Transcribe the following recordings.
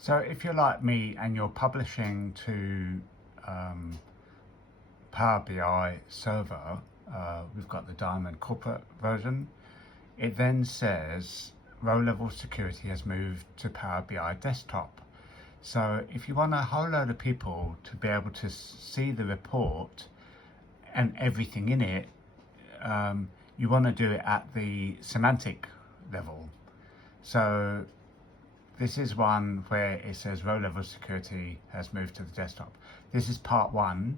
So if you're like me and you're publishing to Power BI server, we've got the Diamond corporate version. It then says row level security has moved to Power BI desktop. So if you want a whole load of people to be able to see the report and everything in it, you want to do it at the semantic level. So this is one where it says row level security has moved to the desktop. This is part one.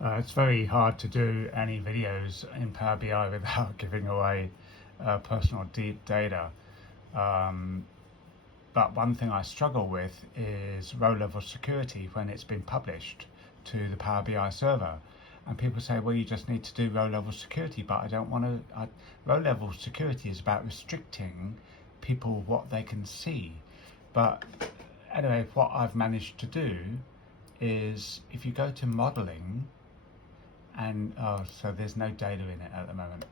It's very hard to do any videos in Power BI without giving away personal deep data. But one thing I struggle with is row level security when it's been published to the Power BI server. And people say, well, you just need to do row level security, but I don't want to. Row level security is about restricting people what they can see. But anyway, what I've managed to do is if you go to modeling, and so there's no data in it at the moment,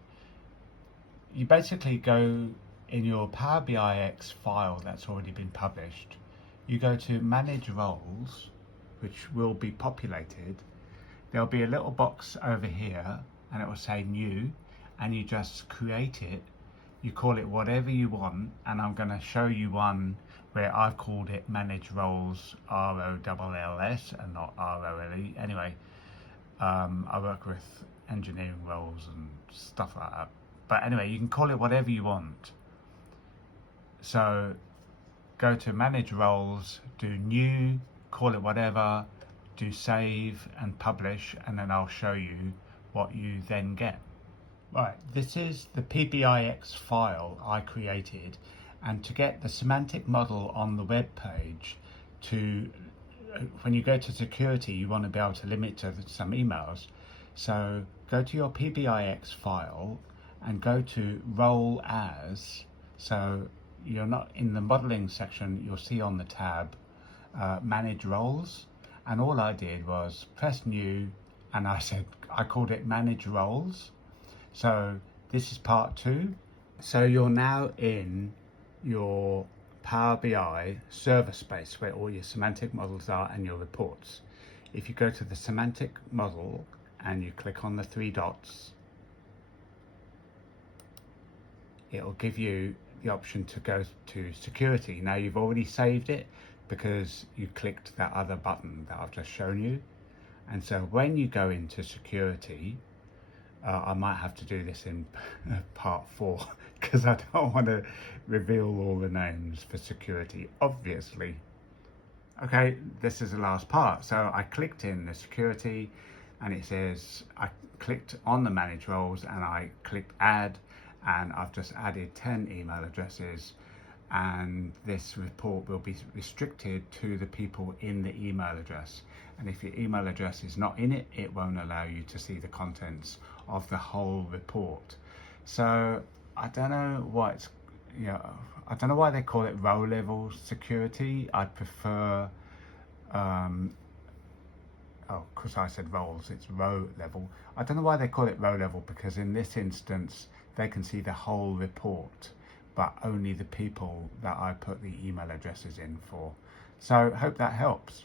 you basically go in your Power BIX file that's already been published, you go to manage roles, which will be populated. There'll be a little box over here and it will say new, and you just create it. You call it whatever you want, and I'm going to show you one where I've called it manage roles ROLLS and not ROLE. Anyway, I work with engineering roles and stuff like that. But anyway, you can call it whatever you want. So go to manage roles, do new, call it whatever, do save and publish, and then I'll show you what you then get. Right, this is the PBIX file I created, and to get the semantic model on the web page, when you go to security, you want to be able to limit to some emails. So go to your PBIX file and go to role as. So you're not in the modeling section, you'll see on the tab manage roles, and all I did was press new, and I called it manage roles. So this is part two. So you're now in your Power BI server space where all your semantic models are and your reports. If you go to the semantic model and you click on the three dots, it'll give you the option to go to security. Now you've already saved it because you clicked that other button that I've just shown you. And so when you go into security, I might have to do this in part 4 because I don't want to reveal all the names for security, obviously. Okay, this is the last part. So I clicked in the security, and it says I clicked on the manage roles and I clicked add, and I've just added 10 email addresses, and this report will be restricted to the people in the email address. And if your email address is not in it, it won't allow you to see the contents of the whole report. So I don't know what I don't know why they call it row level security. I prefer because I said roles, it's row level. I don't know why they call it row level, because in this instance they can see the whole report, but only the people that I put the email addresses in for. So hope that helps.